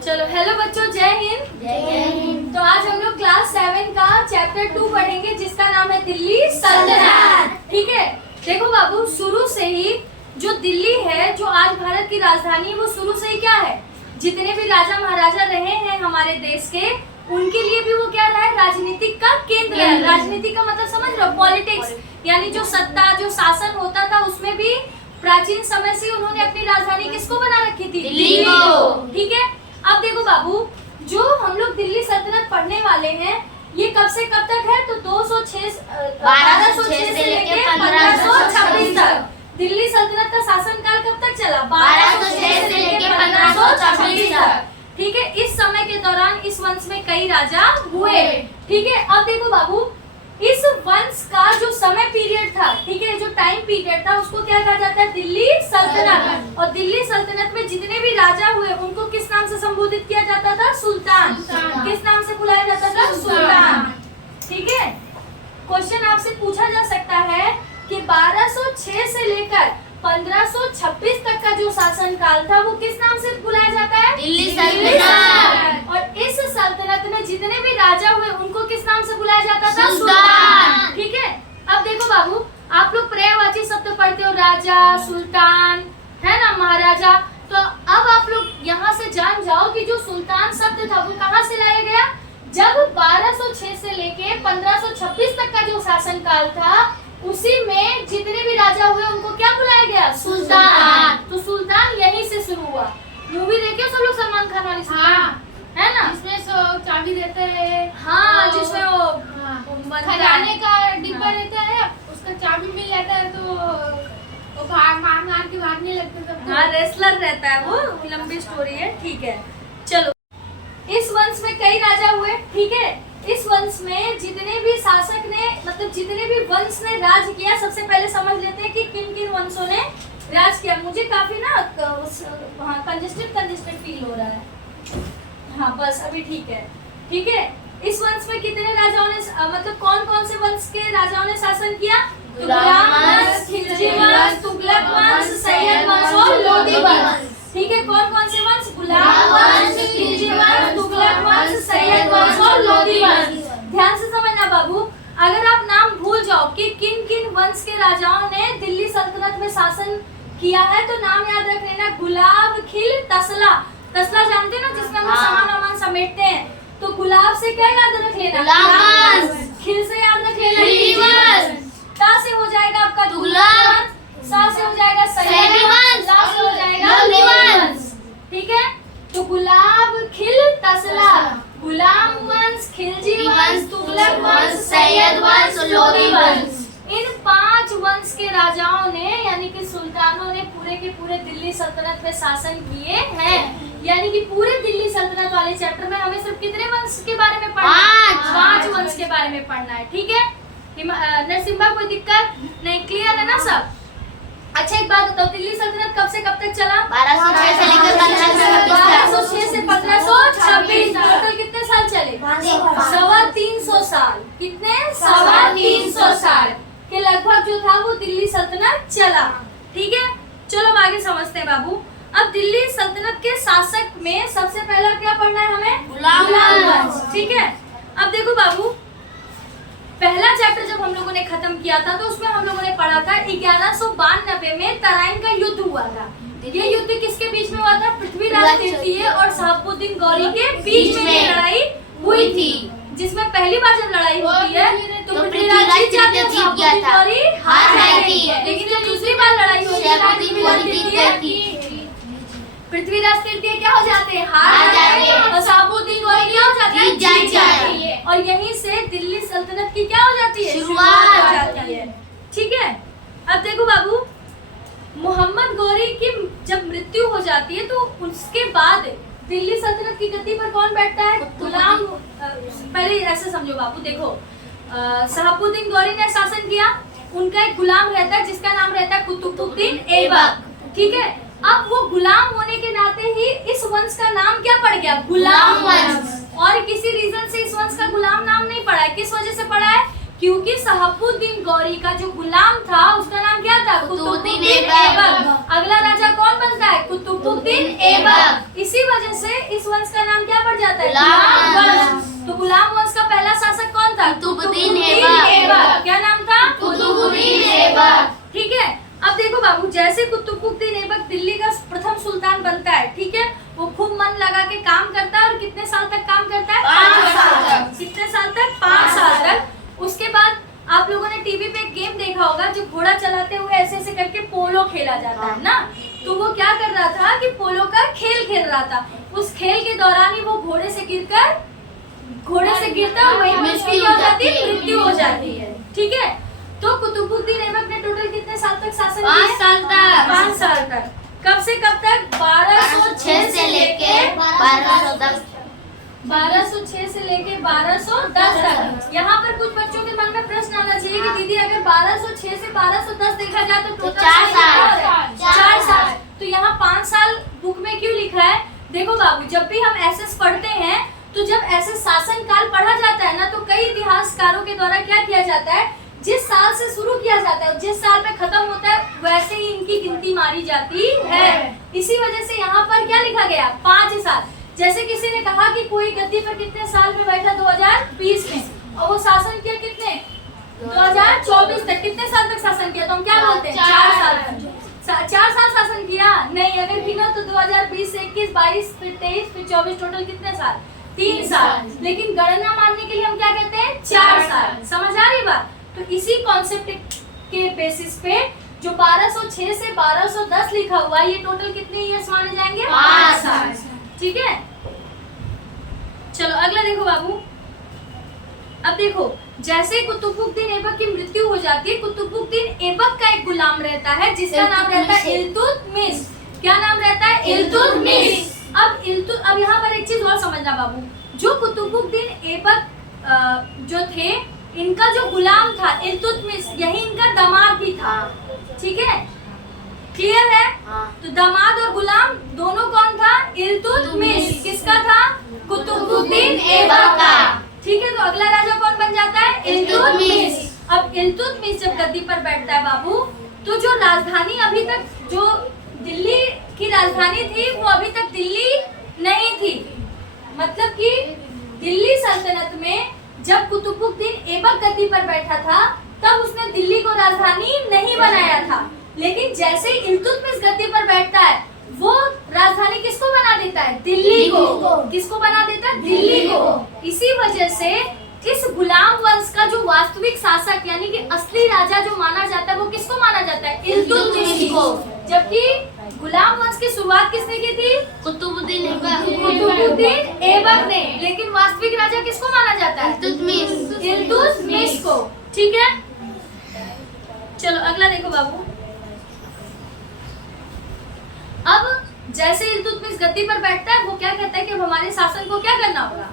चलो हेलो बच्चों, जय हिंद। जय हिंद। तो आज हम लोग क्लास 7 का चैप्टर 2 पढ़ेंगे जिसका नाम है दिल्ली सल्तनत। ठीक है, देखो बाबू, शुरू से ही जो दिल्ली है, जो आज भारत की राजधानी है, वो शुरू से ही क्या है, जितने भी राजा महाराजा रहे हैं हमारे देश के, उनके लिए भी वो क्या रहा है, राजनीतिक का केंद्र है। राजनीति का मतलब समझ रहे हो, पॉलिटिक्स, यानी जो सत्ता, जो शासन होता था, उसमें भी प्राचीन समय से उन्होंने अपनी राजधानी किसको बना रखी थी, दिल्ली को। ठीक है, अब देखो बाबू, जो हम लोग दिल्ली सल्तनत पढ़ने वाले हैं, ये कब से कब तक है, तो 1206 से लेकर 1526 तक। दिल्ली सल्तनत का शासनकाल कब तक चला, 1206 से लेकर 1526 तक। ठीक है, इस समय के दौरान इस वंश में कई राजा हुए। ठीक है, अब देखो बाबू, इस वंश का जो समय पीरियड था, ठीक है, जो टाइम पीरियड था, उसको क्या कहा जाता है, दिल्ली सल्तनत। और दिल्ली सल्तनत में जितने भी राजा हुए, उनको किस नाम से संबोधित किया जाता था, सुल्तान। किस नाम से बुलाया जाता था, सुल्तान। ठीक है, क्वेश्चन आपसे पूछा जा सकता है कि 1206 से लेकर 1526 तक का जो शासन काल था, वो किस नाम से बुलाया जाता है, दिल्ली सल्तनत। और इस सल्तनत में जितने भी राजा हुए, उनको किस नाम से बुलाया जाता था, सुल्तान। ठीक है, अब देखो बाबू, आप लोग पर्यायवाची शब्द पढ़ते हो, राजा, सुल्तान, है ना, महाराजा। तो अब आप लोग यहाँ से जान जाओ कि जो सुल्तान शब्द था वो कहाँ से लाया गया, जब 1206 से लेके 1526 तक का जो शासन काल था, उसी में जितने भी राजा हुए, उनको क्या बुलाया गया, सुल्तान। तो सुल्तान यहीं से शुरू हुआ। मूवी देखे हो सब लोग, सलमान खान वाली, हाँ, है ना, जिसमें चाबी देते हैं। हाँ, जिसमें वो खजाने का डिब्बा रहता है, उसका चाबी मिल जाता है, तो वो मार के भागने लगते सब। हाँ, रेसलर रहता है वो, लंबी स्टोरी है। ठीक है, चलो, इस वंश में कई राजा हुए। ठीक है, इस वंश में जितने भी शासक ने, मतलब जितने भी वंश ने राज किया, सबसे पहले समझ लेते हैं कि किन किन वंशों ने राज किया। मुझे काफी ना कंजेस्टेड फील हो रहा है। हाँ, बस अभी ठीक है। ठीक है, इस वंश में कितने राजाओं ने, मतलब कौन कौन से वंश के राजाओं ने शासन किया, गुलाम वंश, खिलजी वंश, तुगलक वंश, सैयद वंश और लोधी वंश। ठीक है, कौन कौन से वंश, गुलाम वंश, खिलजी वंश, तुगलक वंश, सैयद वंश और लोधी वंश। ध्यान से समझना बाबू, अगर आप नाम भूल जाओ कि किन किन वंश के राजाओं ने दिल्ली सल्तनत में शासन किया है, तो नाम याद रख लेना, गुलाब, खिल, तसला। तसला जानते हो ना, जिसमें हम सामान समेटते हैं। तो गुलाब से क्या याद रख लेना, गुलाम वंश। खिल से याद रख लेना, खिलजी वंश। ता से हो जाएगा आपका तुगलक। वंश, सा से हो जाएगा सैयद वंश, ला से हो जाएगा लोधी लोधी वंश। वंश। ठीक है, तो गुलाब, खिल, तसला, गुलाम वंश, खिलजी वंश, तुगलक वंश, सैयद वंश, लोधी वंश। इन 5 वंश के राजाओं ने, यानी कि सुल्तानों ने पूरे के पूरे दिल्ली सल्तनत में शासन किए हैं। यानी कि पूरे दिल्ली सल्तनत वाले चैप्टर में हमें सिर्फ कितने वंश के बारे में पढ़ना है, 5 वंश के बारे में पढ़ना है। ठीक है, नरसिम्हा, कोई दिक्कत नहीं, क्लियर है ना सब। अच्छा, एक बात बताओ, दिल्ली सल्तनत कब से कब तक चला, 1206 से लेकर 1526 से 1526। टोटल कितने साल चले, 325 साल। कितने, 325 साल के लगभग जो था वो दिल्ली सल्तनत चला। ठीक है, चलो आगे समझते हैं बाबू। अब दिल्ली सल्तनत के शासक में सबसे पहला क्या पढ़ना है हमें, गुलाम वंश। ठीक है, अब देखो बाबू, पहला चैप्टर जब हम लोगों ने खत्म किया था, तो उसमें हम लोगों ने पढ़ा था 1192 में तराइन का युद्ध हुआ था। ये युद्ध किसके बीच में हुआ था, पृथ्वीराज तृतीय और शहाबुद्दीन गौरी के बीच में ये लड़ाई हुई थी। जिसमें पहली बार जब लड़ाई होती है तो पृथ्वीराज जीत जाते हैं, शहाबुद्दीन गौरी हार जाती है। लेकिन जब दूसरी बार लड़ाई होती है, पृथ्वीराज तृतीय क्या हो जाते हैं, हार जाते हैं, और शहाबुद्दीन गौरी क्या हो जाते हैं, जीत जाते हैं। और यहीं से दिल्ली सल्तनत की क्या हो जाती है, शुरुआत हो जाती है। ठीक है, अब देखो बाबू, मोहम्मद गौरी की जब मृत्यु हो जाती है, तो उसके बाद दिल्ली सल्तनत की गद्दी पर कौन बैठता है, गुलाम। पहले ऐसे समझो बाबू, देखो, शहाबुद्दीन गौरी ने शासन किया, उनका एक गुलाम रहता है जिसका नाम रहता है कुतुबुद्दीन ऐबक। ठीक है, अब वो गुलाम होने के नाते ही इस वंश का नाम क्या पड़ गया, गुलाम वंश। और किसी रीजन से इस वंश का गुलाम नाम नहीं पड़ा है। किस वजह से पड़ा है, क्योंकि शहाबुद्दीन गौरी का जो गुलाम था उसका नाम क्या था? कुतुबुद्दीन ऐबक। अगला राजा कौन बनता है? कुतुबुद्दीन ऐबक। इसी वजह से इस वंश का नाम क्या पड़ जाता है? गुलाम वंश। तो गुलाम वंश का पहला शासक कौन था? कुतुबुद्दीन ऐबक। क्या नाम था? कुतुबुद्दीन ऐबक। ठीक है। अब देखो बाबू, जैसे कुतुबुद्दीन ऐबक दिल्ली का प्रथम सुल्तान बनता है, ठीक है, वो खूब मन लगा के काम करता है और कितने साल तक काम करता है? 5 साल तक। कितने साल तक? 5 साल तक। उसके बाद आप लोगों ने टीवी पे एक गेम देखा होगा, जो घोड़ा चलाते हुए ऐसे ऐसे करके पोलो खेला जाता है ना, तो वो क्या कर रहा था कि पोलो का खेल खेल रहा था। उस खेल के दौरान ही वो घोड़े से गिरता और वहीं पर उसकी क्या हो जाती है? मृत्यु हो जाती है। ठीक है। तो कुतुबुद्दीन ऐबक ने टोटल कितने साल तक शासन किया? 5 साल तक। 5 साल तक। कब से कब तक? 1206 से लेके 1210। 1206 से लेके 1210 तक। यहाँ पर कुछ बच्चों के मन में प्रश्न आना चाहिए कि दीदी अगर 1206 से 1210 देखा जाए तो टोटल 4 साल। 4 साल। तो यहाँ 5 साल बुक में क्यों लिखा है? देखो बाबू, जब भी हम एसएस पढ़ते हैं तो जब ऐसे शासन काल पढ़ा जाता है ना, तो कई इतिहासकारों के द्वारा क्या किया जाता है, जिस साल से शुरू किया जाता है जिस साल में खत्म होता है वैसे ही इनकी गिनती मारी जाती है। इसी वजह से यहाँ पर क्या लिखा गया? 5 साल। जैसे किसी ने कहा कि कोई गद्दी पर कितने साल में बैठा? 2020 में, और वो शासन किया कितने? 2024 तक। कितने साल तक शासन किया? तो हम क्या बोलते हैं? 4 साल तक। 4 साल शासन किया? नहीं, अगर गिनो तो 2020 से 21, 22, फिर 23, फिर 24, टोटल कितने साल? 3 साल। लेकिन गणना मानने के लिए हम क्या कहते हैं? 4 साल। समझ आ रही बात? तो इसी कॉन्सेप्ट के बेसिस पे जो 1206 से 1210 लिखा हुआ है, ये टोटल कितने ईयर्स माने जाएंगे? 5 साल। ठीक है। चलो अगला देखो बाबू। अब देखो, जैसे कुतुबुद्दीन ऐबक की मृत्यु हो जाती है, कुतुबुद्दीन ऐबक का एक गुलाम रहता है जिसका नाम रहता है इल्तुतमिश। क्या नाम रहता है? इल्तुतमिश। अब यहाँ पर एक चीज और समझना बाबू, जो कुतुबुद्दीन ऐबक जो थे, इनका जो गुलाम था इल्तुतमिश, यही इनका दामाद भी था। ठीक है, क्लियर है? तो दामाद और गुलाम दोनों कौन था? इल्तुतमिश। किसका था? कुतुबुद्दीन ऐबक का। ठीक है। तो अगला राजा कौन बन जाता है? इल्तुतमिश। अब इल्तुतमिश जब गद्दी पर बैठता है बाबू, तो जो राजधानी अभी तक, जो दिल्ली की राजधानी थी, वो अभी तक दिल्ली नहीं थी। मतलब कि दिल्ली सल्तनत में जब कुतुबुद्दीन ऐबक गद्दी पर बैठा था, तब उसने दिल्ली को राजधानी नहीं बनाया था। लेकिन जैसे इल्तुतमिश गद्दी पर बैठता है, वो राजधानी किसको बना देता है? दिल्ली को। किसको बना देता है? दिल्ली को। इसी वजह से इस गुलाम वंश का जो वास्तविक शासक यानी कि असली राजा जो माना जाता है, वो किसको माना जाता है? इल्तुतमिश को। जबकि गुलाम वंश की शुरुआत किसने की थी? कुतुबुद्दीन ऐबक। कुतुबुद्दीन ऐबक ने। लेकिन वास्तविक राजा किसको माना जाता है? इल्तुतमिश को। ठीक है। चलो अगला देखो बाबू। अब जैसे इल्तुतमिश गद्दी पर बैठता है, वो क्या कहता है कि अब हमारे शासन को क्या करना होगा?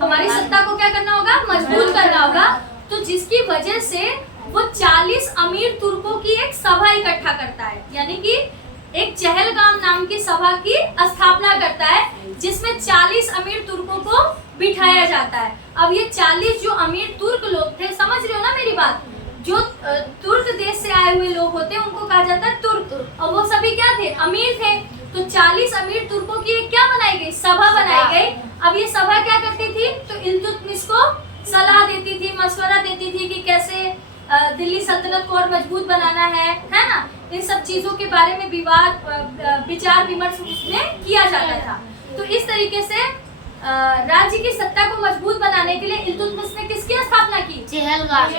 हमारी सत्ता को क्या करना होगा? मजबूत करना होगा। तो जिसकी वजह से वो 40 अमीर तुर्कों की एक सभा इकट्ठा करता है, यानी कि एक चहलगाम नाम की सभा की स्थापना करता है, जिसमें 40 अमीर तुर्कों को बिठाया जाता है। अब ये 40 जो अमीर तुर्क लोग थे, समझ रहे हो ना मेरी बात, जो तुर्क देश से आए हुए लोग होते हैं उनको कहा जाता है तुर्क, और वो सभी क्या थे? अमीर थे। तो 40 अमीर तुर्कों की एक क्या बनाई गई? सभा बनाई गई। अब ये सभा क्या करती थी? तो इल्तुतमिश को सलाह देती थी, मशवरा देती थी कि कैसे दिल्ली सल्तनत को और मजबूत बनाना है ना? इन सब चीजों के बारे में विचार विमर्श उसमें किया जाता था। तो इस तरीके से राज्य की सत्ता को मजबूत बनाने के लिए इल्तुतमिश ने किसकी स्थापना की? चहलगाम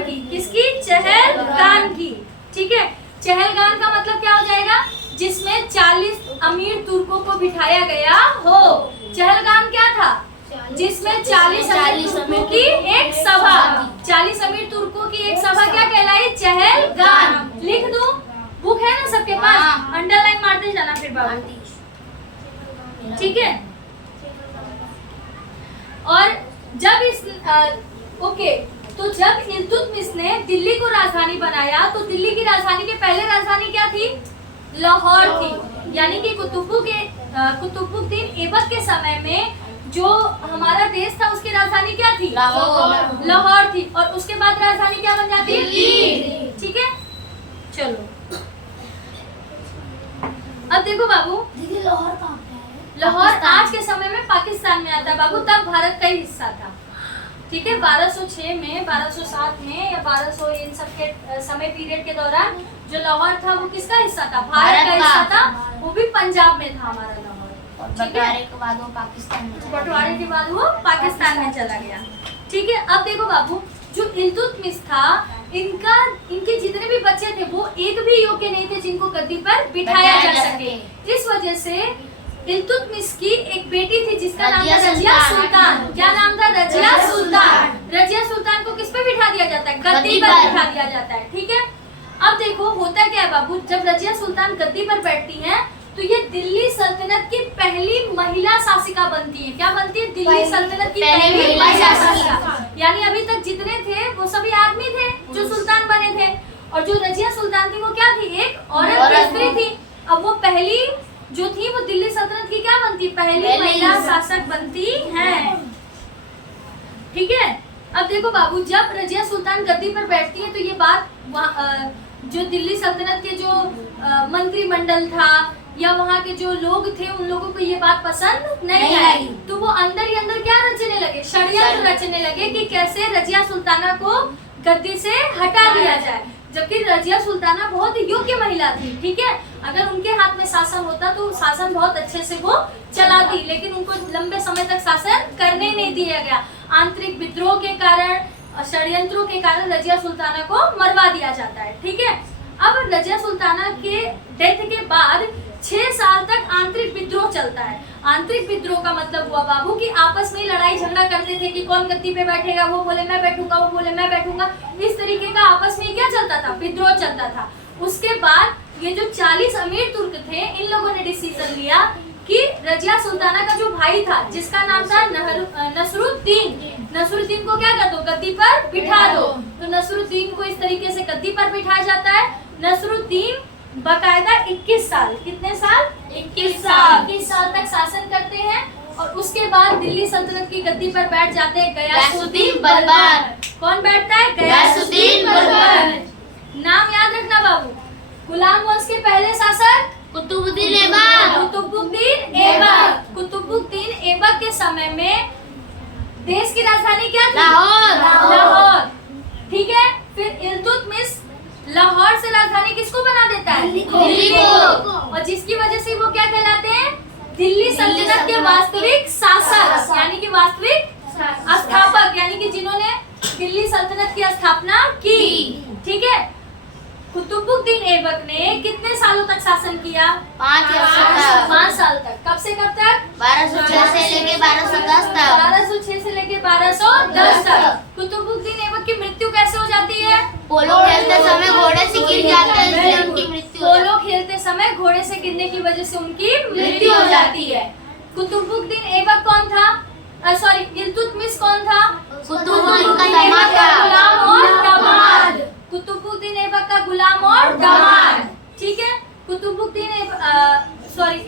की। किसकी? चहलगाम की। ठीक है। चहलगाम का मतलब क्या हो जाएगा? जिसमें 40 अमीर तुर्कों को बिठाया गया हो। चहलगाम क्या था? जिसमें 40 अमीर तुर्कों की एक सभा। 40 अमीर तुर्कों की एक सभा क्या कहलाई? चहलगाम। लिख दूं? बुक है ना सबके पास? अंडरलाइन मारते जाना फिर बाबू। ठीक है। और जब इस ओके, तो जब इल्तुतमिश ने दिल्ली को राजधानी बनाया, तो दिल्ली की राजधानी के पहले राजधानी क्या थी? लाहौर थी। यानी कि कुतुबुद्दीन ऐबक के समय में जो हमारा देश था उसकी राजधानी क्या थी? लाहौर। लाहौर थी। और उसके बाद राजधानी क्या बन जाती है? दिल्ली। ठीक है, चलो अब देखो बाबू, दीदी लाहौर कहाँ पे है? लाहौर आज के समय में पाकिस्तान में आता है बाबू, तब भारत का ही हिस्सा था। ठीक है, 1206 में, 1207 में या 1200 इन सब के समय पीरियड के दौरान जो लाहौर था वो किसका हिस्सा था? भारत का हिस्सा था। वो भी पंजाब में था हमारा लाहौर। बंटवारे के बाद वो पाकिस्तान में चला बंटवारे के बाद वो पाकिस्तान में चला गया। ठीक है, अब देखो बाबू, जो इल्तुतमिश था, इनके जितने भी बच्चे थे वो एक भी योग्य नहीं थे जिनको गद्दी पर बिठाया जा सके। इस वजह से इल्तुतमिश की एक बेटी थी जिसका नाम था रजिया सुल्तान। क्या नाम था? रजिया सुल्तान। रजिया सुल्तान को किस पे बिठा दिया जाता है? गद्दी पर बिठा दिया जाता है। ठीक है, अब देखो होता क्या है बाबू, जब रजिया सुल्तान गद्दी पर बैठती हैं तो ये दिल्ली सल्तनत की पहली महिला शासिका बनती है। क्या बनती है? दिल्ली सल्तनत की पहली महिला शासिका। यानी अभी तक जितने थे वो सभी आदमी थे जो सुल्तान बने थे, और जो रजिया सुल्तान थी वो क्या थी? एक औरत स्त्री थी। अब वो पहली जो थी वो दिल्ली सल्तनत की क्या बनती? पहली महिला शासक बनती है। ठीक है, अब देखो बाबू, जब रजिया सुल्तान गद्दी पर बैठती है तो ये बात जो दिल्ली सल्तनत के जो मंत्रिमंडल था या वहाँ के जो लोग थे उन लोगों को ये बात पसंद नहीं आई। तो वो अंदर ही अंदर क्या रचने लगे? षड्यंत्र रचने लगे कि कैसे रजिया सुल्ताना को गद्दी से हटा दिया जाए, जबकि रजिया सुल्ताना बहुत योग्य महिला थी। ठीक है, अगर उनके हाथ में शासन होता तो शासन बहुत अच्छे से वो चलाती, लेकिन उनको लंबे समय तक शासन करने नहीं दिया गया। आंतरिक विद्रोह के कारण, षड्यंत्रों के कारण रजिया सुल्ताना को मरवा दिया जाता है। ठीक है, अब रजिया सुल्ताना के डेथ के बाद 6 साल तक आंतरिक विद्रोह चलता है। आंतरिक विद्रोह का मतलब हुआ बाबू कि आपस में लड़ाई झगड़ा करते थे कि कौन गद्दी पे बैठेगा, वो बोले मैं बैठूंगा, वो बोले मैं बैठूंगा। इस तरीके का आपस में क्या चलता था? विद्रोह चलता था। उसके बाद ये जो 40 अमीर तुर्क थे, इन लोगों ने डिसीजन लिया कि रजिया सुल्ताना का जो भाई था जिसका नाम था नसरुद्दीन को क्या कर दो? गद्दी पर बिठा दो। तो नसरुद्दीन को इस तरीके से गद्दी पर बिठाया जाता है। नसरुद्दीन बकायदा 21 साल, कितने साल? 21 साल तक शासन करते हैं। और उसके बाद दिल्ली सल्तनत की गद्दी पर बैठ जाते हैं गयासुद्दीन बलबन। कौन बैठता है? गयासुद्दीन बलबन। नाम याद रखना बाबू, गुलाम वंश के पहले शासक कुतुबुद्दीन ऐबक। कुतुबुद्दीन ऐबक के समय में देश की राजधानी क्या थी? लाहौर। ठीक है, फिर इल्तुतमिश लाहौर से राजधानी किसको बना देता है? दिल्ली को। और जिसकी वजह से वो क्या कहलाते हैं? दिल्ली सल्तनत के वास्तविक शासक, यानी कि वास्तविक स्थापक, यानी कि जिन्होंने दिल्ली सल्तनत की स्थापना की। ठीक है, कुतुबुद्दीन ऐबक ने कितने सालों तक शासन किया? 5 साल तक। कब से कब तक? 1206 से लेके 1210 तक। 1206 से लेके 1210 तक। कुतुबुद्दीन ऐबक की मृत्यु कैसे हो जाती है? पोलो खेलते समय घोड़े से गिर जाते हैं, इसलिए उनकी मृत्यु हो जाती है। पोलो खेलते समय घोड़े से गिरने की वजह से उनकी मृत्यु हो जाती है। कुतुबुद्दीन ऐबक कौन था? सॉरी, इल्तुतमिश कौन था? कुतुबुद्दीन का दामाद था। गुलाम और दामाद। कुतुबुद्दीन ऐबक का गुलाम और दामाद। ठीक है,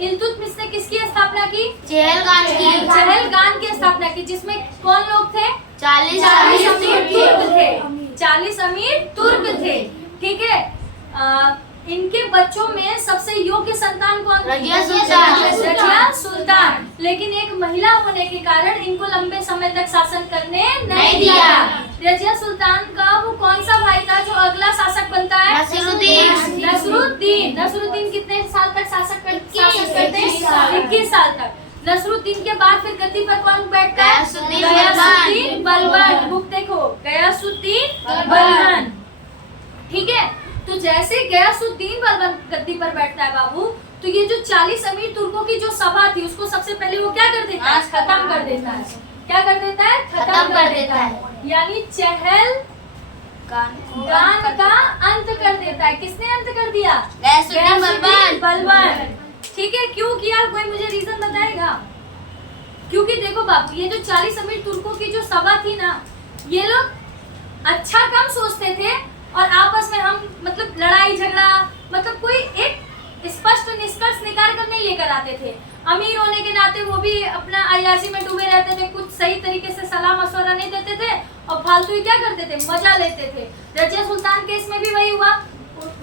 इल्तुतमिश ने किसकी स्थापना की? चहलगान की स्थापना की, जिसमें कौन लोग थे? 40 अमीर तुर्क थे। 40 अमीर तुर्क थे। ठीक है, इनके बच्चों में सबसे योग्य संतान कौन? रजिया सुल्तान। लेकिन एक महिला होने के कारण इनको लंबे समय तक शासन करने नहीं दिया। रजिया सुल्तान का वो कौन सा भाई था जो अगला शासक बनता है? नसरुद्दीन कितने साल तक शासक करते हैं? 21 साल तक। नसरुद्दीन के बाद फिर गद्दी पर कौन बैठता है? गयासुद्दीन बलबन। बुक देखो, गयासुद्दीन बलबन। ठीक है, तो जैसे गयासुद्दीन बलबन गद्दी पर बैठता है बाबू, तो ये जो 40 अमीर तुर्कों की जो सभा थी उसको सबसे पहले वो क्या कर देता है? खत्म कर देता है। क्या कर देता है? खत्म कर देता है। यानी चहल गान का अंत कर देता है। किसने अंत कर दिया? गयासुद्दीन बलबन। ठीक है, क्यों किया? कोई मुझे रीजन बताएगा? क्योंकि देखो बाबू, ये जो 40 अमीर तुर्कों की जो सभा थी ना, ये लोग अच्छा कम सोचते थे और आपस में हम मतलब लड़ाई झगड़ा, मतलब कोई एक स्पष्ट निष्कर्ष निकाल कर नहीं लेकर आते थे। अमीर होने के नाते वो भी अपना बयासी में डूबे रहते थे, कुछ सही तरीके से सलाह मशवरा नहीं देते थे और फालतू ही क्या करते थे, मजा लेते थे। रजिया सुल्तान केस में भी वही हुआ,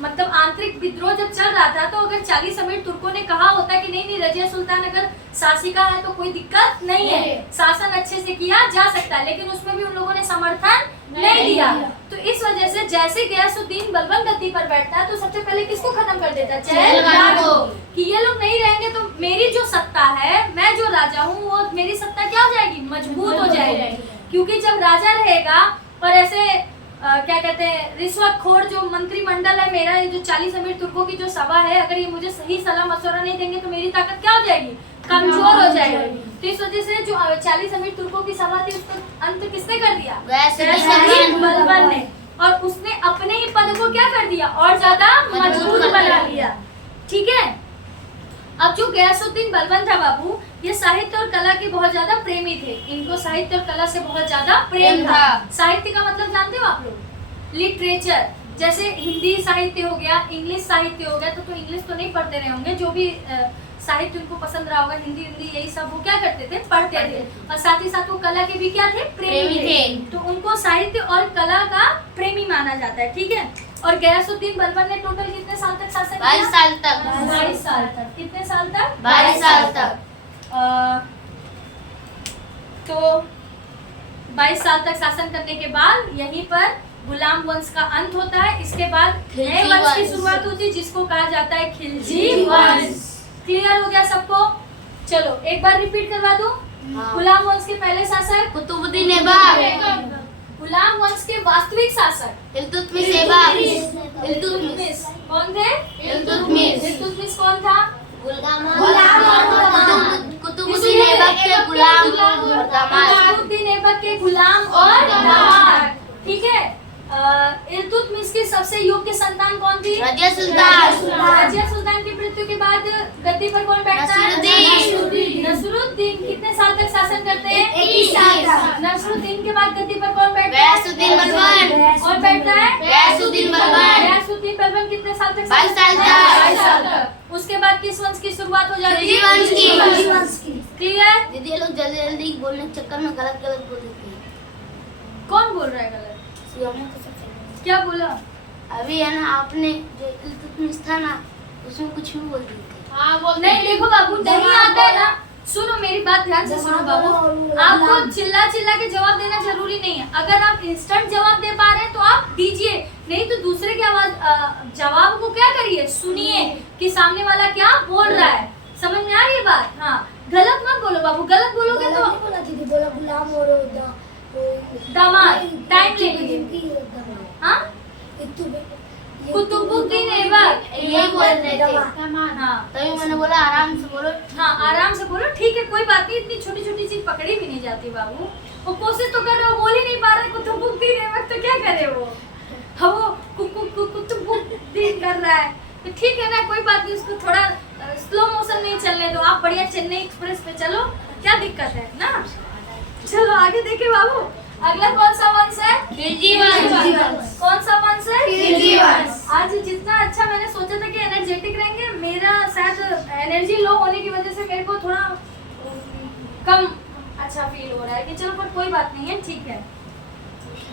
मतलब आंतरिक विद्रोह जब चल रहा था तो अगर 40 अमीर तुर्कों ने कहा होता कि नहीं रजिया सुल्तान अगर शासिका है तो कोई दिक्कत नहीं है, शासन अच्छे से किया जा सकता है, लेकिन उसमें भी उन लोगों ने समर्थन नहीं दिया। तो इस वजह से जैसे गयासुद्दीन बलबन गद्दी पर बैठता है तो सबसे पहले किसको खत्म कर देता है, चहलगाम को, कि ये लोग नहीं रहेंगे तो मेरी जो सत्ता है, मैं जो राजा हूँ, वो मेरी सत्ता क्या हो जाएगी, मजबूत हो जाएगी। क्योंकि जब राजा रहेगा और ऐसे क्या कहते हैं रिश्वतखोर जो मंत्रिमंडल है मेरा, ये जो 40 अमीर तुर्कों की जो सभा है, अगर ये मुझे सही सलाह मशवरा नहीं देंगे तो मेरी ताकत क्या हो जाएगी, कमजोर हो जाएगी। तो इस वजह से जो 40 अमीर तुर्कों की सभा थी उसका अंत किसने कर दिया, गयासुद्दीन बलबन ने, और उसने अपने ही पद को क्या कर दिया, और ज्यादा मजबूत बना लिया। ठीक है, अब जो गयासुद्दीन बलबन था बाबू, ये साहित्य और कला के बहुत ज्यादा प्रेमी थे, इनको साहित्य और कला से बहुत ज्यादा प्रेम था। साहित्य का मतलब जानते हो आप लोग, लिटरेचर, जैसे हिंदी साहित्य हो गया, इंग्लिश साहित्य हो गया, तो इंग्लिश तो नहीं पढ़ते रहे होंगे, जो भी साहित्य उनको पसंद रहा होगा, हिंदी यही सब वो क्या करते थे, पढ़ते थे, और साथ ही साथ वो कला के भी क्या थे, प्रेमी थे। तो उनको साहित्य और कला का प्रेमी माना जाता है। ठीक है, और गयासुद्दीन बलबन ने टोटल कितने साल तक शासन किया, 22 साल तक, 22 साल तक। कितने साल तक, 22 साल तक। तो 22 साल तक शासन करने के बाद यहीं पर गुलाम वंश का अंत होता है। इसके बाद नए वंश की शुरुआत होती है जिसको कहा जाता है खिलजी वंश। क्लियर हो गया सबको? चलो एक बार रिपीट करवा दूं। गुलाम वंश के पहले शासक कुतुबुद्दीन ऐबक, गुलाम वंश के वास्तविक शासक इल्तुतमिश ऐबक, इल्तुतमिश कौन थे, इल्तुतमिश, इल्तुतमिश कौन था, कुतुबुद्दीन ऐबक के गुलाम और दामाद, कुतुबुद्दीन ऐबक के गुलाम और दामाद। ठीक है, इल्तुतमिश की सबसे योग्य संतान कौन थी, रजिया सुल्तान। रजिया सुल्तान की मृत्यु के बाद गद्दी पर कौन बैठता है, नसरुद्दीन। नसरुद्दीन कितने साल तक शासन करते हैं, 21 साल तक। नसरुद्दीन के बाद गद्दी पर कौन बैठता है, गयासुद्दीन बलबन। कौन बैठता है, गयासुद्दीन बलबन। गयासुद्दीन बलबन कितने साल तक, 22 साल तक। 22 साल तक। उसके बाद किस वंश की शुरुआत हो जाती है, खिलजी वंश की। क्लियर? दीदी ये लोग जल्दी जल्दी बोलने के चक्कर में गलत गलत बोल देते हैं। कौन बोल रहा है गलत, क्या बोला? अभी है ना आपने जो इल्तुतमिश था ना उसमें कुछ भी बोल दिए थे। हाँ वो नहीं देखो बाबू, नहीं आता है ना, सुनो मेरी बात ध्यान से सुनो बाबू, आपको चिल्ला चिल्ला के जवाब देना जरूरी नहीं है। अगर आप इंस्टेंट जवाब दे पा रहे हैं तो आप दीजिए, नहीं तो दूसरे के आवाज जवाब को क्या करिए, सुनिए कि सामने वाला क्या बोल रहा है। समझ में आ रही है बात? हाँ, गलत मत बोलो बाबू, गलत बोलोगे तो बोला गुलाम और दामाद टाइम लेंगे। हाँ, कुतुबुद्दीन ऐबक यही बोल रहे थे। हाँ, तभी मैंने बोला आराम से बोलो। हाँ आराम से बोलो, ठीक है कोई बात नहीं, इतनी छोटी छोटी चीज पकड़ी भी नहीं जाती बाबू। वो कोशिश तो कर रहे हो, बोल ही नहीं पा रहे, कुतुबुद्दीन ऐबक तो क्या करे वो, हाँ वो कुतुबुद्दीन कर रहा है, तो ठीक है ना, कोई बात नहीं, उसको थोड़ा स्लो मोशन में चलने दो। आप बढ़िया चेन्नई एक्सप्रेस पे चलो, क्या दिक्कत है ना। चलो आगे देखे बाबू, अगला कौन सा वंश है, खिलजी वंश। कौन सा वंश है, खिलजी वंश। आज जितना अच्छा मैंने सोचा था कि एनर्जेटिक रहेंगे, मेरा शायद एनर्जी लो होने की वजह से मेरे को थोड़ा कम अच्छा फील हो रहा है, कि चलो पर कोई बात नहीं है, ठीक है।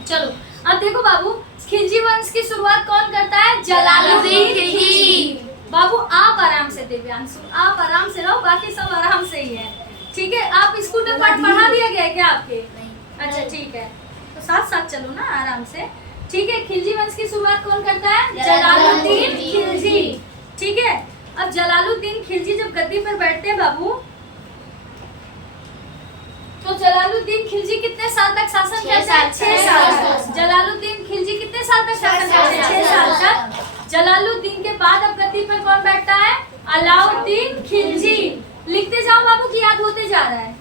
चलो अब देखो बाबू, खिलजी वंश की शुरुआत कौन करता है, जलालुद्दीन खिलजी। बाबू आप आराम से, दिव्यांशु आप आराम से रहो, बाकी सब आराम से ही है, ठीक है। आप स्कूल में पाठ पढ़ा दिया गया है क्या आपके? अच्छा ठीक है, तो साथ साथ चलो ना आराम से, ठीक है। खिलजी वंश की शुरुआत कौन करता है, जलालुद्दीन खिलजी, ठीक है। अब जलालुद्दीन खिलजी जब गद्दी पर बैठते हैं बाबू, तो जलालुद्दीन खिलजी कितने साल तक शासन करते हैं, 6 साल। जलालुद्दीन खिलजी कितने साल तक शासन करते हैं, 6 साल तक। जलालुद्दीन के बाद अब गद्दी पर कौन बैठता है, अलाउद्दीन खिलजी। लिखते जाओ बाबू की याद होते जा रहा है,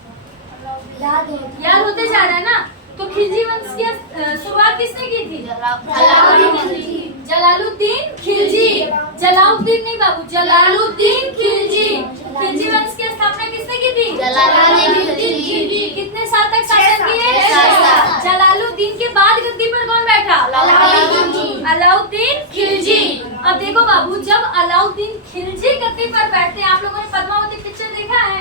याद होते जा रहा है ना। तो खिलजी वंश की शुरुआत किसने की थी, जलालुद्दीन खिलजी। जलाउद्दीन नहीं बाबू, जलालुद्दीन खिलजी। खिलजी वंश की स्थापना किसने की थी, जलालुद्दीन खिलजी। कितने साल तक शासन किए, 6 साल। जलालुद्दीन के बाद गद्दी पर कौन बैठा, अलाउद्दीन खिलजी। अब देखो बाबू, जब अलाउद्दीन खिलजी गद्दी पर बैठते हैं, आप लोगों ने पद्मावती पिक्चर देखा है,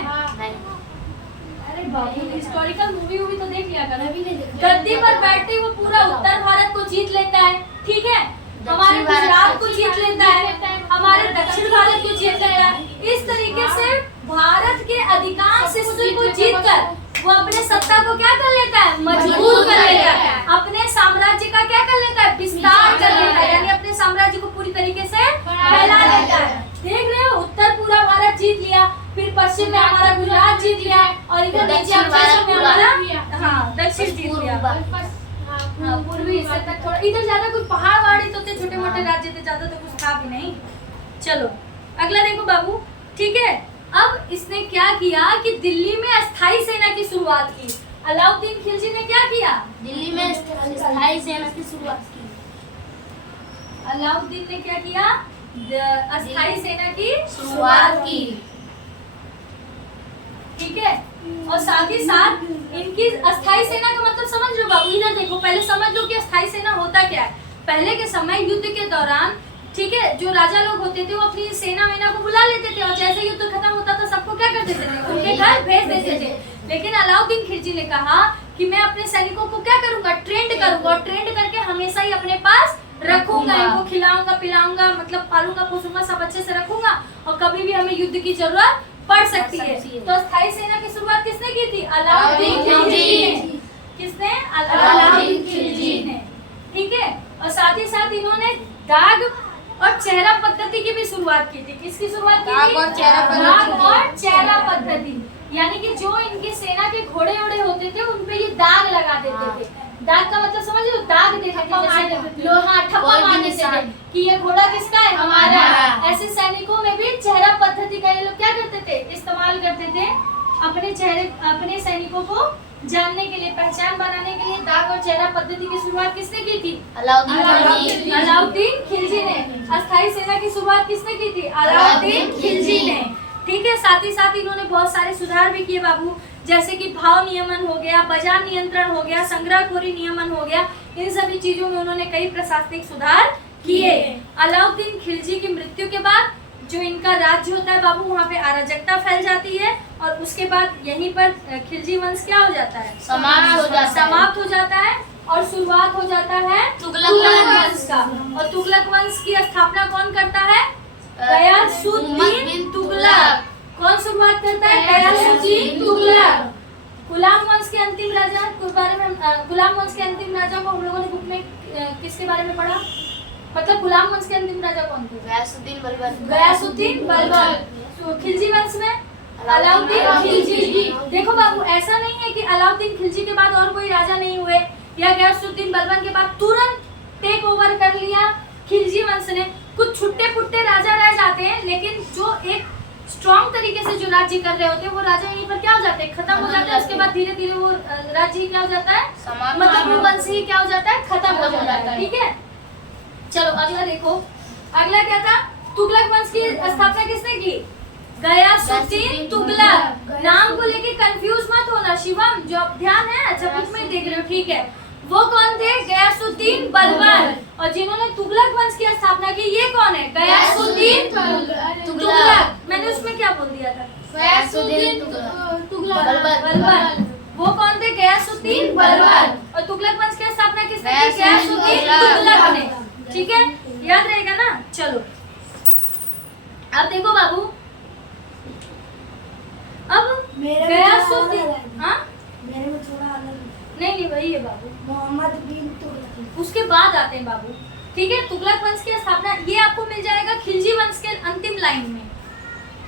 अरे अरे बाबू हिस्टोरिकल मूवी तो देख लिया कर। मैं भी नहीं देखा। गद्दी पर बैठते ही वो पूरा उत्तर भारत को जीत लेता है, ठीक है, हमारे गुजरात को जीत लेता है, हमारे दक्षिण भारत को जीत लेता है। इस तरीके से भारत के अधिकांश हिस्से को जीतकर वो अपने सत्ता को क्या कर लेता है, मजबूत कर लेता है, अपने साम्राज्य का क्या कर लेता है, विस्तार कर लेता है, यानी अपने साम्राज्य को पूरी तरीके से फैला लेता है। देख रहे हो, उत्तर पूरा भारत जीत लिया, फिर पश्चिम में हमारा गुजरात जीत लिया, और इधर नीचे में हमारा हाँ दक्षिण जीत लिया। हाँ, पूर्वी हिस्से तक थोड़ा, इधर ज्यादा कुछ पहाड़ तो थे, छोटे मोटे राज्य थे, ज्यादा तो कुछ था भी नहीं। चलो अगला देखो बाबू, ठीक है। अब इसने क्या किया कि दिल्ली में अस्थाई सेना की शुरुआत की। अलाउद्दीन खिलजी ने क्या किया, दिल्ली में स्थायी सेना की शुरुआत की। अलाउद्दीन ने क्या किया, अस्थाई सेना की शुरुआत की, ठीक है। और साथ ही साथ इनकी अस्थाई सेना का मतलब समझ लो बाबू, इधर देखो, पहले समझ लो कि अस्थाई सेना होता क्या है। पहले के समय युद्ध के दौरान, ठीक है, जो राजा लोग होते थे वो अपनी सेना वेना को बुला लेते थे, और जैसे युद्ध खत्म होता था सबको क्या कर देते थे, उनके घर भेज देते थे। लेकिन अलाउद्दीन खिलजी ने कहा कि मैं अपने सैनिकों को क्या करूंगा, ट्रेंड करूंगा, और ट्रेंड करके हमेशा ही अपने पास रखूंगा, इनको खिलाऊंगा पिलाऊंगा, मतलब पालूंगा पोसूंगा, सब अच्छे से रखूंगा, और कभी भी हमें युद्ध की जरूरत पड़ सकती है। तो अस्थाई सेना की शुरुआत किसने की थी, अलाउद्दीन खिलजी ने। किसने, अलाउद्दीन खिलजी ने, ठीक है। और साथ ही साथ इन्होंने दाग और चेहरा पद्धति की भी शुरुआत की थी। किसकी शुरुआत की थी, दाग और चेहरा पद्धति, यानी कि जो इनकी सेना के घोड़े ओड़े होते थे उनपे ये दाग लगा देते थे। दाग का मतलब समझ लो, दाग देते थे, जैसे लोहा ठप्पा मार देते थे कि ये घोड़ा किसका है, हमारा। ऐसे सैनिकों में भी चेहरा पद्धति का ये लोग क्या करते थे, इस्तेमाल करते थे, अपने सैनिकों को जानने के लिए, पहचान बनाने के लिए दाग और चेहरा पद्धति की शुरुआत किसने की थी, अलाउद्दीन खिलजी ने। अस्थाई सेना की शुरुआत किसने की थी, अलाउद्दीन खिलजी ने, ठीक है। साथ ही साथ इन्होंने बहुत सारे सुधार भी किए बाबू, जैसे कि भाव नियमन हो गया, बाजार नियंत्रण हो गया, संग्रहखोरी नियमन हो गया, इन सभी चीजों में उन्होंने कई प्रशासनिक सुधार किए। अलाउद्दीन खिलजी की मृत्यु के बाद जो इनका राज्य होता है बाबू, वहाँ पे अराजकता फैल जाती है, और उसके बाद यहीं पर खिलजी वंश क्या हो जाता है, समाप्त हो जाता है, और शुरुआत हो जाता है तुगलक वंश का। और तुगलक वंश की स्थापना कौन करता है, गयासुद्दीन तुगलक। कौन शुरुआत करता है, गयासुद्दीन तुगलक। गुलाम वंश के अंतिम राजा के बारे में, गुलाम वंश के अंतिम राजा को हम लोगों ने बुक में किसके बारे में पढ़ा, मतलब गुलाम वंश के अंतिम राजा कौन थे, गयासुद्दीन बलबन। तो खिलजी वंश में अलाउद्दीन खिलजी। देखो बाबू, ऐसा नहीं है कि अलाउद्दीन खिलजी के बाद और कोई राजा नहीं हुए, या गयासुद्दीन बलबन के बाद तुरंत टेक ओवर कर लिया खिलजी वंश ने। कुछ छुट्टे पुट्टे राजा रह जाते हैं, लेकिन जो एक स्ट्रॉन्ग तरीके से जो राज्य कर रहे होते हैं वो राजा यहीं पर क्या हो जाते हैं, खत्म हो जाते हैं। उसके बाद धीरे धीरे वो राज्य क्या हो जाता है, मतलब वो वंश ही क्या हो जाता है, खत्म हो जाता है, ठीक है। चलो अगला देखो, अगला क्या था, तुगलक वंश की स्थापना किसने की, गयासुद्दीन तुगलक। नाम को लेके कंफ्यूज मत होना शिवम, जो ध्यान है, अच्छा बुक में देख रहे हो, ठीक है। वो कौन थे, गयासुद्दीन बलबन। और जिन्होंने तुगलक वंश की स्थापना की ये कौन है, गयासुद्दीन तुगलक। मैंने उसमें क्या बोल दिया था, गयासुद्दीन बलबन। वो कौन थे, गयासुद्दीन बलबन। और तुगलक वंश की स्थापना किसने की, गयासुद्दीन तुगलक ने, ठीक है, याद रहेगा ना। चलो अब देखो बाबू, अब गयासुद्दीन, हाँ मेरे में थोड़ा अलग नहीं वही है बाबू, मोहम्मद बिन तुगलक, उसके बाद आते हैं बाबू, ठीक है। तुगलक वंश की स्थापना ये आपको मिल जाएगा खिलजी वंश के अंतिम लाइन में,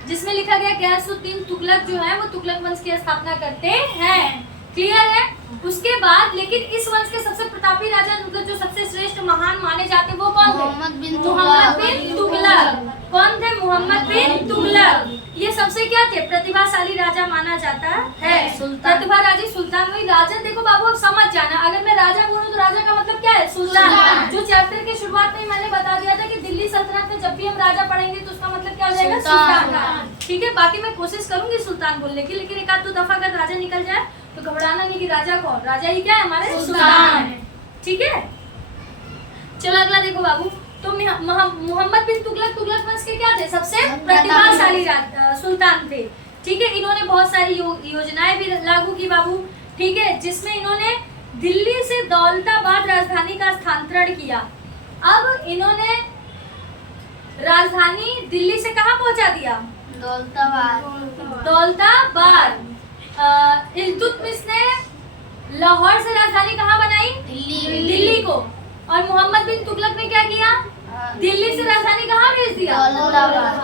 जिसमें लिखा गया गयासुद्दीन तुगलक जो है वो तुगलक वंश की स्थापना करते हैं, क्लियर है। उसके बाद लेकिन इस वंश के सबसे प्रतापी राजा, मतलब जो सबसे श्रेष्ठ महान माने जाते हैं वो कौन थे, मोहम्मद बिन तुगलक। कौन थे, मोहम्मद बिन तुगलक। ये सबसे क्या थे, प्रतिभाशाली राजा माना जाता है, प्रतिभाशाली सुल्तान। वही राजा, देखो बाबू अब समझ जाना, अगर मैं राजा बोलूं तो राजा का मतलब क्या है, सुल्तान। जो चैप्टर के शुरुआत में मैंने बता दिया था कि दिल्ली सल्तनत में जब भी हम राजा पढ़ेंगे तो उसका मतलब क्या हो जाएगा, सुल्तान, ठीक है। बाकी मैं कोशिश करूंगी सुल्तान बोलने की, लेकिन एक आध दो दफा अगर राजा निकल जाए तो घबराना नहीं कि राजा कौन, राजा ही क्या है, हमारे सुल्तान है, ठीक है। चलो अगला देखो बाबू, तो मोहम्मद बिन तुगलक तुगलक वंश के क्या थे, सबसे प्रतिभाशाली सुल्तान थे, ठीक है, इन्होंने बहुत सारी योजनाएं भी लागू की बाबू, ठीक है, जिसमें इन्होंने दिल्ली से दौलताबाद राजधानी का स्थानांतरण किया। अब इन्होंने राजधानी दिल्ली से कहाँ पहुंचा दिया? दौलताबाद। इल्तुतमिश ने लाहौर से राजधानी कहाँ बनाई? दिल्ली को। और मोहम्मद बिन तुगलक ने क्या किया? दिल्ली से राजधानी कहाँ भेज दिया?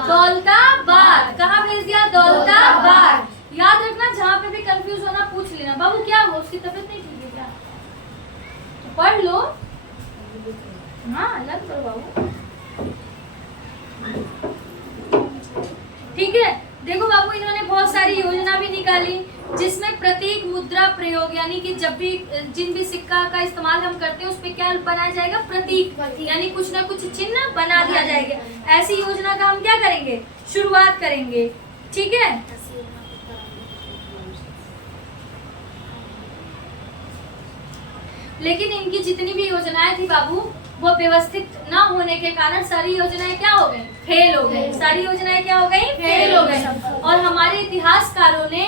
दौलताबाद। कहाँ भेज दिया? दौलताबाद। याद रखना, जहाँ पे भी कंफ्यूज होना पूछ लेना। बाबू क्या हुआ, उसकी तबीयत नहीं ठीक है क्या? तो पढ़ लो, हाँ अलग करो बाबू, ठीक है। देखो बाबू, इन्होंने बहुत सारी योजना भी निकाली, जिसमें प्रतीक मुद्रा प्रयोग, यानी कि जब भी जिन भी सिक्का का इस्तेमाल हम करते हैं उस पे क्या बनाया जाएगा? प्रतीक, यानी कुछ ना कुछ चिन्ह बना दिया जाएगा। ऐसी योजना का हम क्या करेंगे? शुरुआत करेंगे, ठीक है। लेकिन इनकी जितनी भी योजनाएं थी बाबू, वो व्यवस्थित न होने के कारण सारी योजनाएं क्या हो गई? फेल हो गई। सारी योजनाएं क्या हो गई? फेल हो गई। और हमारे इतिहासकारों ने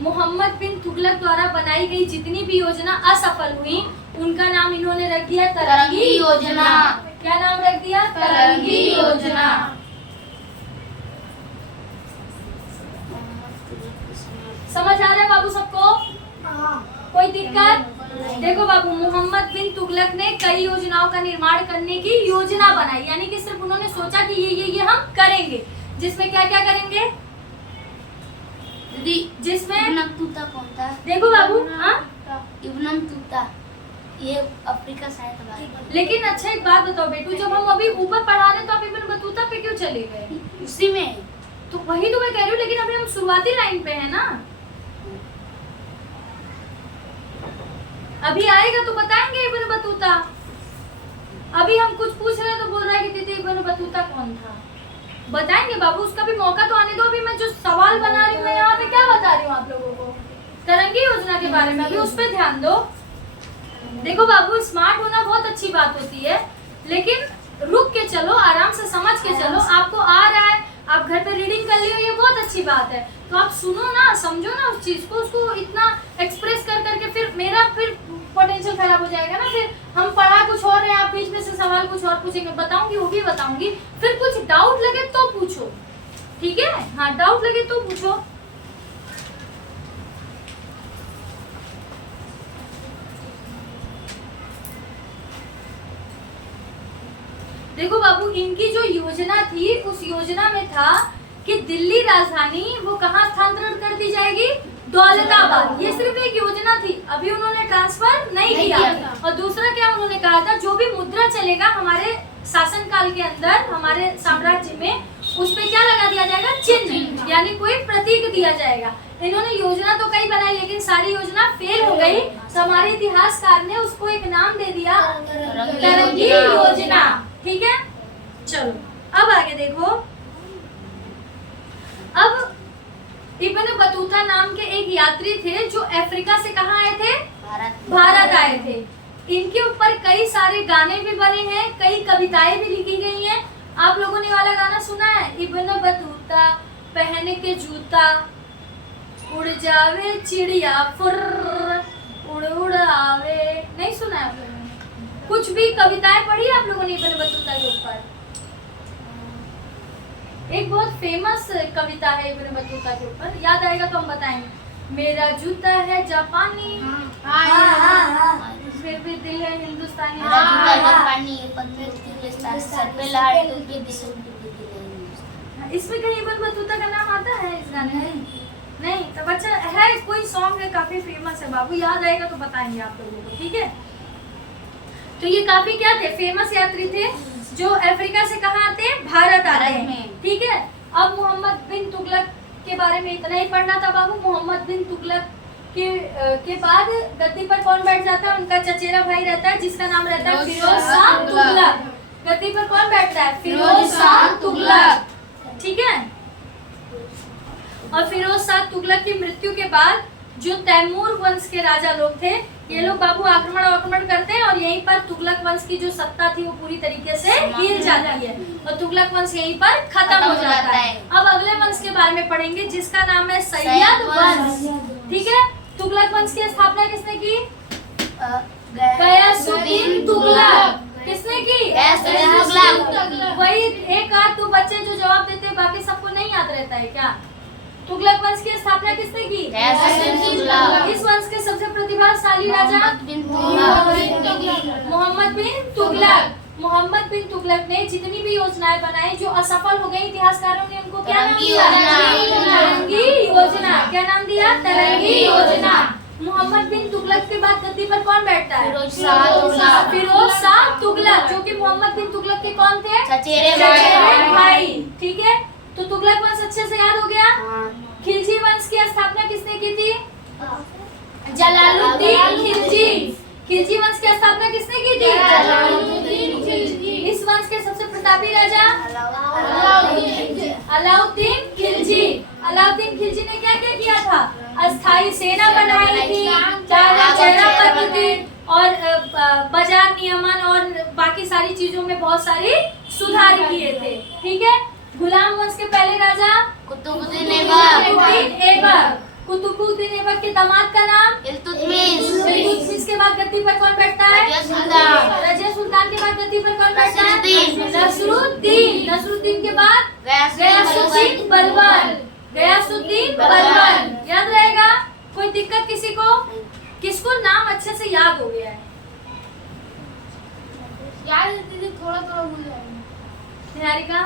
मोहम्मद बिन तुगलक द्वारा बनाई गई जितनी भी योजना असफल हुई, उनका नाम इन्होंने रख दिया तरंगी योजना। क्या नाम रख दिया? तरंगी योजना। समझ आ रहा है बाबू सबको? कोई दिक्कत? देखो बाबू, मोहम्मद बिन तुगलक ने कई योजनाओं का निर्माण करने की योजना बनाई, यानी कि सिर्फ उन्होंने सोचा कि ये हम करेंगे। जिसमें क्या क्या करेंगे? जिसमें इब्न तूता कौन था? देखो बाबू, हाँ इब्न तूता ये अफ्रीका साइड का। लेकिन अच्छा एक बात बताओ बेटू, जब हम अभी ऊपर पढ़ा रहे तो आप इब्न बतूता पे क्यों चले गए? उसी में तो वही तो मैं कह रही हूँ, लेकिन अभी हम शुरुआती लाइन पे है ना। अभी आएगा तो बताएंगे इब्न बतूता। अभी हम कुछ पूछ रहे हैं तो बोल रहा है कि दीदी इब्न बतूता कौन था। बताएंगे बाबू, उसका भी मौका तो आने दो। अभी मैं जो सवाल बना रही हूँ, मैं यहाँ पे क्या बता रही हूँ आप लोगों को? तरंगी योजना के बारे में। अभी उस पर ध्यान दो। देखो बाबू, स्मार्ट होना बहुत अच्छी बात होती है, लेकिन रुक के चलो, आराम से समझ के चलो। आपको आ रहा है, आप घर पे रीडिंग कर लियो, ये बहुत अच्छी बात है। तो आप सुनो ना, समझो ना उस चीज को, उसको इतना एक्सप्रेस कर करके फिर मेरा फिर पोटेंशियल खराब हो जाएगा ना। फिर हम पढ़ा कुछ और रहे, आप बीच में से सवाल कुछ और पूछेंगे, बताऊंगी वो भी बताऊंगी। फिर कुछ डाउट लगे तो पूछो, ठीक है? हाँ, डाउट लगे तो पूछो। देखो बाबू, इनकी जो योजना थी, उस योजना में था कि दिल्ली राजधानी वो कहाँ स्थानांतरण कर दी जाएगी? दौलताबाद। ये सिर्फ एक योजना थी, अभी उन्होंने ट्रांसफर नहीं किया। और दूसरा क्या उन्होंने कहा था? जो भी मुद्रा चलेगा हमारे शासनकाल के अंदर, हमारे साम्राज्य में, उस पे क्या लगा दिया जाएगा? चिन्ह, यानी कोई प्रतीक दिया जाएगा। इन्होंने योजना तो कई बनाई, लेकिन सारी योजना फेल हो गई। तो हमारे इतिहासकार ने उसको एक नाम दे दिया, तरंगी योजना, ठीक है। चलो अब आगे देखो। अब इब्न बतूता नाम के एक यात्री थे जो अफ्रीका से कहाँ आए थे? भारत आए थे। इनके ऊपर कई सारे गाने भी बने हैं, कई कविताएं भी लिखी गई हैं। आप लोगों ने वाला गाना सुना है? इब्न बतूता पहन के जूता, उड़ जावे चिड़िया फुर्र, उड़ उड़ आवे। नहीं सुना है आप लोगों ने? कुछ भी कविताएं पढ़ी आप लोगों ने इब्न बतूता के ऊपर? एक बहुत फेमस कविता है इब्न बतूता के ऊपर, याद आएगा तो हम बताएंगे। मेरा जूता है जापानी, फिर भी दिल है हिंदुस्तानी। मेरा जूता जापानी, पत्थर की सर पे लाल टोपी, इसमें कहीं इब्न बतूता का नाम आता है इस गाने में? नहीं। तो बच्चा है, कोई सॉन्ग है काफी फेमस है बाबू, याद आएगा तो बताएंगे आप लोगों को, ठीक है। तो ये काफी क्या थे? फेमस यात्री थे जो अफ्रीका से कहाँ आते हैं? भारत आते हैं, ठीक है। अब मोहम्मद बिन तुगलक के बारे में इतना ही पढ़ना था बाबू। मोहम्मद बिन तुगलक के बाद गद्दी पर कौन बैठ जाता है? उनका चचेरा भाई रहता है जिसका नाम रहता है फिरोज शाह तुगलक। गद्दी पर कौन बैठता है? फिरोज शाह तुगलक, ठीक है। और फिरोज शाह तुगलक की मृत्यु के बाद जो तैमूर वंश के राजा लोग थे, ये लोग बाबू आक्रमण करते हैं और यहीं पर तुगलक वंश की जो सत्ता थी वो पूरी तरीके से हिल जाती है। और तुगलक वंश यहीं पर खत्म हो जाता है। अब अगले वंश के बारे में पढ़ेंगे जिसका नाम है सैयद वंश। ठीक है, तुगलक वंश की स्थापना किसने की? गयासुद्दीन तुगलक। किसने की? गयासुद्दीन तुगलक। वही एक आध तो बच्चे जो जवाब देते हैं, बाकी सबको नहीं याद रहता है क्या? तुगलक वंश की स्थापना किसने की? गयासुद्दीन तुगलक। इस वंश के सबसे प्रतिभाशाली राजा मोहम्मद बिन तुगलक। मोहम्मद बिन तुगलक ने जितनी भी योजनाएं बनाई जो असफल हो गई, इतिहासकारों ने उनको क्या नाम दिया? तरंगी योजना। क्या नाम दिया? तरंगी योजना। मोहम्मद बिन तुगलक के बाद गद्दी पर कौन बैठता है? फिरोज शाह तुगलक, जो कि मोहम्मद बिन तुगलक के कौन थे? चचेरे भाई। ठीक है, तो तुगलक वंश अच्छे से याद हो गया। खिलजी वंश की स्थापना किसने की थी? जलालुद्दीन खिलजी। खिलजी वंश की स्थापना किसने की थी? जलालुद्दीन खिलजी। इस वंश के सबसे प्रतापी राजा अलाउद्दीन खिलजी। अलाउद्दीन खिलजी ने क्या क्या किया था? अस्थायी सेना बनाई थी, चेहरा पत्र थी, और बाजार नियमन और बाकी सारी चीजों में बहुत सारी सुधार किए थे। ठीक है, गुलाम वंश के पहले राजा कुतुबुद्दीन ऐबक। कुतुबुद्दीन ऐबक के दामाद का नाम इल्तुतमिश। के बाद गद्दी पर कौन बैठता है? रजिया सुल्तान के बाद गद्दी पर कौन बैठता है? नसरुद्दीन। नसरुद्दीन के बाद गयासुद्दीन बलबन। गयासुद्दीन बलबन याद रहेगा। कोई दिक्कत किसी को? किसको नाम अच्छे से याद हो गया है? याद दीदी थोड़ा थोड़ा भूल जाएंगे। निहारिका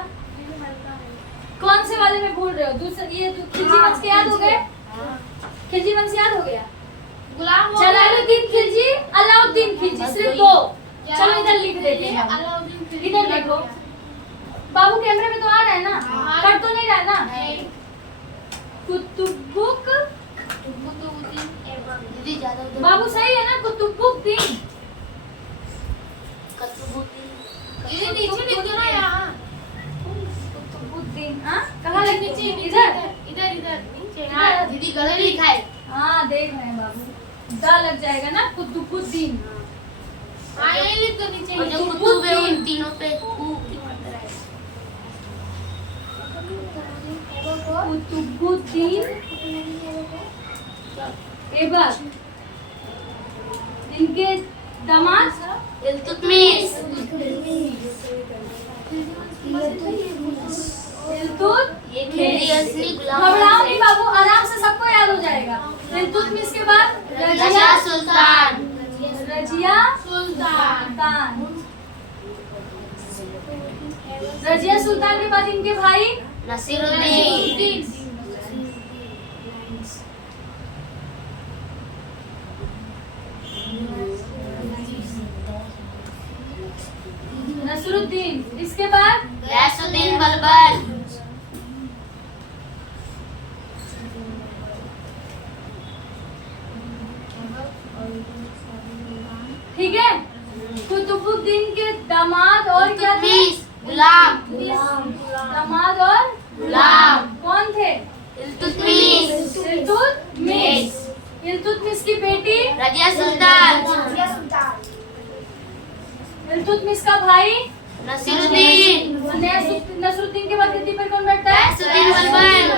कौन से वाले में भूल रहे हो? दूसरा ये खिलजी वंश के याद हो गए? खिलजी वंश याद हो गया। गुलाम जलालुद्दीन खिलजी, अलाउद्दीन खिलजी, सिर्फ दो। चलो इधर लिख देते हैं। अलाउद्दीन खिलजी। इधर देखो बाबू, कैमरे में तो आ रहा है ना? कट तो नहीं रहा ना? दीदी ज्यादा उधर बाबू सही है ना? कुतुबुद्दीन। दीदी नीचे लिख दो ना यहाँ। कुतुबुद्दीन। हाँ कहाँ लिख? नीचे इधर। इधर इधर नीचे। हाँ दीदी गलत लिखा है। हाँ देख रहे हैं बाबू, दा लग जाएगा ना? कुतुबुद्दीन। हाँ यही लिख दो नीचे। और जो कुतुब है उन तीनों पे कु की मात्रा है। कुतुबुद्दीन ऐबक। इनके दामाद इल्तुतमिश। ये खिलजी असली गुलाम घबराओ नहीं बाबू, आराम से सबको याद हो जाएगा। इल्तुतमिश के बाद रजिया सुल्तान। रजिया सुल्तान। रजिया सुल्तान के बाद इनके भाई नसीरुद्दीन। नसरुद्दीन। इसके बाद गयासुद्दीन बलबन। ठीक है, कुतुबुद्दीन के दामाद और क्या थे? गुलाम। दामाद और गुलाम कौन थे? इल्तुतमिश। इल्तुतमिश। इल्तुतमिश की बेटी रजिया सुल्तान। इल्तुतमिश का भाई नसीरुद्दीन। नसरुद्दीन के बाद गद्दी पर कौन बैठता है? गयासुद्दीन बलबन।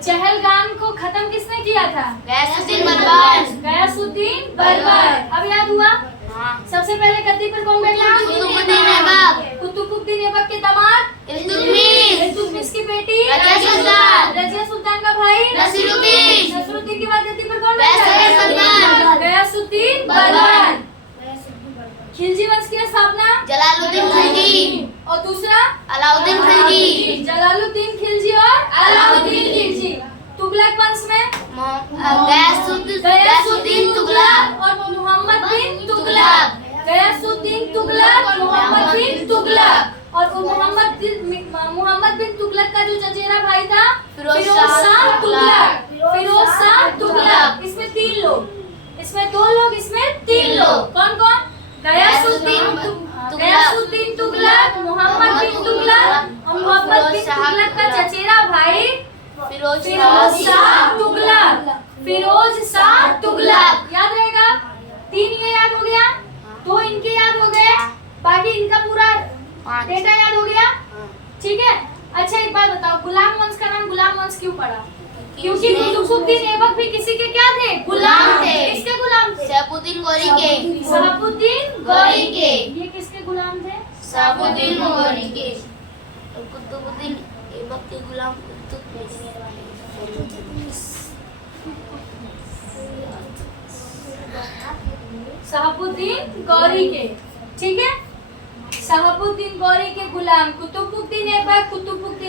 चहलगाम को खत्म किसने किया था? गयासुद्दीन बलबन। गयासुद्दीन बलबन। अब याद हुआ? हाँ। सबसे पहले गद्दी पर कौन बैठा? कुतुबुद्दीन ऐबक। कुतुबुद्दीन ऐबक के दामाद इल्तुतमिश। इल्तुतमिश की बेटी रजिया सुल्तान। रजिया सुल्तान का भाई नसीरुद्दीन। नसरुद्दीन के बाद गद्दी पर कौन गयासुद्दीन बलबन। गयासुद्दीन बलबन। खिलजी वंश की स्थापना जलालुद्दीन खिलजी। और दूसरा अलाउद्दीन खिलजी। जलालुद्दीन खिलजी और अलाउद्दीन खिलजी। तुगलक वंश में गयासुद्दीन तुगलक और मोहम्मद बिन तुगलक। गयासुद्दीन तुगलक, मोहम्मद बिन तुगलक। और वो मोहम्मद बिन तुगलक का जो चचेरा भाई था फिरोज शाह तुगलक। फिरोज शाह तुगलक। इसमें तीन लोग, इसमें दो लोग, इसमें तीन लोग। कौन कौन? गयासुद्दीन तुगलक, मोहम्मद बिन तुगलक और मोहम्मद बिन तुगलक का चचेरा भाई फिरोज शाह तुगलक। फिरोज शाह तुगलक याद रहेगा। तीन ये याद हो गया, दो इनके याद हो गए, बाकी इनका पूरा 5। डेटा याद हो गया? हाँ। ठीक है। अच्छा एक बात बताओ, गुलाम वंश का नाम गुलाम वंश क्यों पड़ा? क्योंकि कुतुबुद्दीन ऐबक भी किसी के क्या थे? गुलाम थे। किसके गुलाम थे? शहाबुद्दीन गौरी के। शहाबुद्दीन गौरी के। ये किसके गुलाम थे? शहाबुद्दीन गौरी के। और कुतुबुद्दीन ऐबक के गुलाम इल्तुतमिश। शहाबुद्दीन गौरी के, ठीक है। शहाबुद्दीन गौरी के गुलाम कुतुबुद्दीन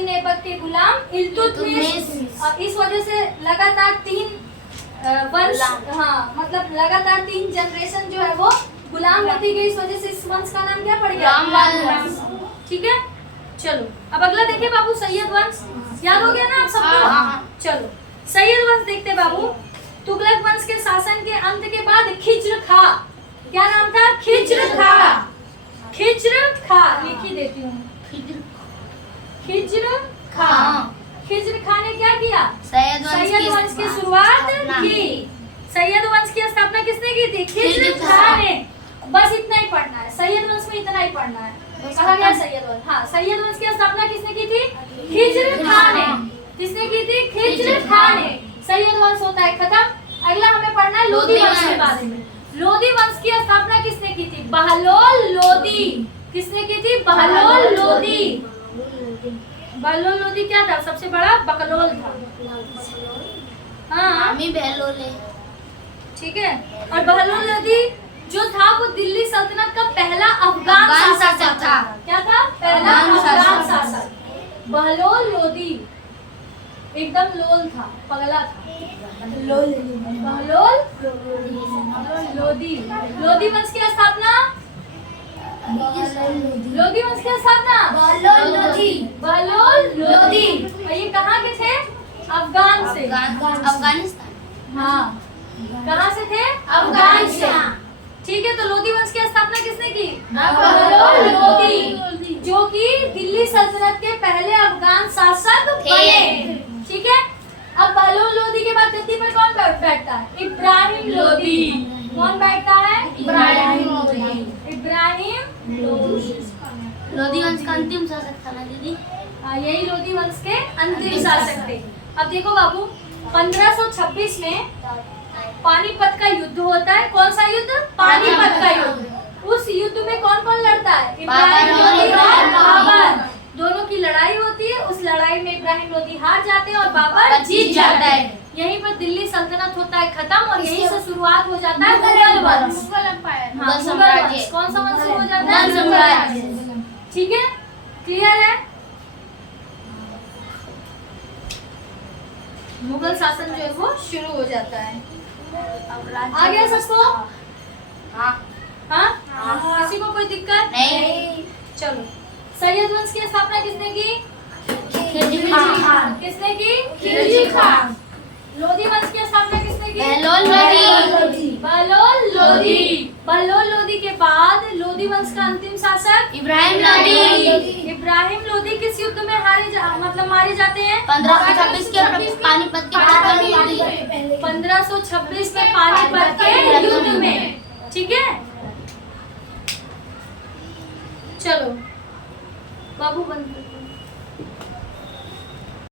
ऐबक के गुलाम इल्तुतमिश। और इस वजह से लगातार 3 वंश, हाँ मतलब लगातार 3 जनरेशन जो है वो गुलाम होती गई। इस वजह से इस वंश का नाम क्या पड़ गया? राम वंश। ठीक है। चलो अब अगला देखिए बाबू, सैयद वंश। याद हो गया ना आप सबको? हाँ। चलो सैयद वंश देखते बाबू। तुगलक वंश के शासन के अंत के बाद खिज्र खा, क्या नाम था? खिज्र खा। खिज्र खा लिखी देती हूँ, खिज्र खा। खिज्र खा ने क्या किया? सैयद वंश की शुरुआत की। सैयद वंश की स्थापना किसने की थी? खिज्र खा ने। बस इतना ही पढ़ना है, सैयद वंश में इतना ही पढ़ना है। कहा गया सैयद वंश। हाँ, सैयद वंश की स्थापना किसने की थी? खिज्र खा ने। किसने की थी? खिज्र खा ने। सैयद वंश होता है खत्म। अगला हमें पढ़ना है लोधी वंश के बारे में। लोधी वंश की स्थापना किसने की थी? बहलोल लोधी। किसने की थी? बहलोल लोधी। बहलोल लोधी क्या था? सबसे बड़ा बकलोल था। हाँ नामी बहलोल है। ठीक है। और बहलोल लोधी जो था वो दिल्ली सल्तनत का पहला अफगान शासक था। क्या था? पहला अफगान शासक। बहलोल लोधी एकदम लोल था, पगला था। बहलोल लोधी। लोधी वंश की स्थापना, लोधी वंश की स्थापना बहलोल लोधी। और ये कहाँ के थे? अफगान से। अफगानिस्तान। हाँ, कहाँ से थे? अफगान से। ठीक है। तो लोधी वंश की स्थापना किसने की? बहलोल लोधी, जो कि दिल्ली सल्तनत के पहले अफगान शासक बने। ठीक है। अब बहलोल लोधी के बाद गद्दी पर कौन बैठता है? इब्राहिम लोधी। कौन बैठता है? इब्राहिम लोधी। इब्राहिम लोधी वंश का अंतिम शासक था ना दीदी? हाँ, यही लोधी वंश के अंतिम शासक थे। अब देखो बाबू, 1526 में पानीपत का युद्ध होता है। कौन सा युद्ध? पानीपत का युद्ध। उस युद्ध में कौन कौन लड़ता है? इब्राहिम लोधी और बाबर। दोनों की लड़ाई होती है। उस लड़ाई में इब्राहिम लोधी हार जाते हैं और बाबर जीत जाता है। यहीं पर दिल्ली सल्तनत होता है खत्म और यहीं से शुरुआत हो जाता है मुगल वंश। मुगल एम्पायर। हाँ, मुगल वंश। कौन सा वंश हो जाता है? मुगल साम्राज्य। ठीक है, क्लियर है? मुगल शासन जो है वो शुरू हो जाता है। आ गया सबको? हाँ। हाँ? किसी को कोई दिक्कत नहीं। चलो, सैयद वंश की स्थापना किसने की? खिलजी खान। किसने की? खिलजी खान। लोधी वंश की स्थापना किसने की? बहलोल लोधी। बहलोल लोधी। बहलोल लोधी के बाद लोधी वंश का अंतिम शासक इब्राहिम लोधी। इब्राहिम लोधी किस युद्ध में मतलब मारे जाते हैं? 1526 के पानीपत के युद्ध। 1526 में पानीपत के युद्ध में। ठीक है। चलो बाबू बंद कर दो।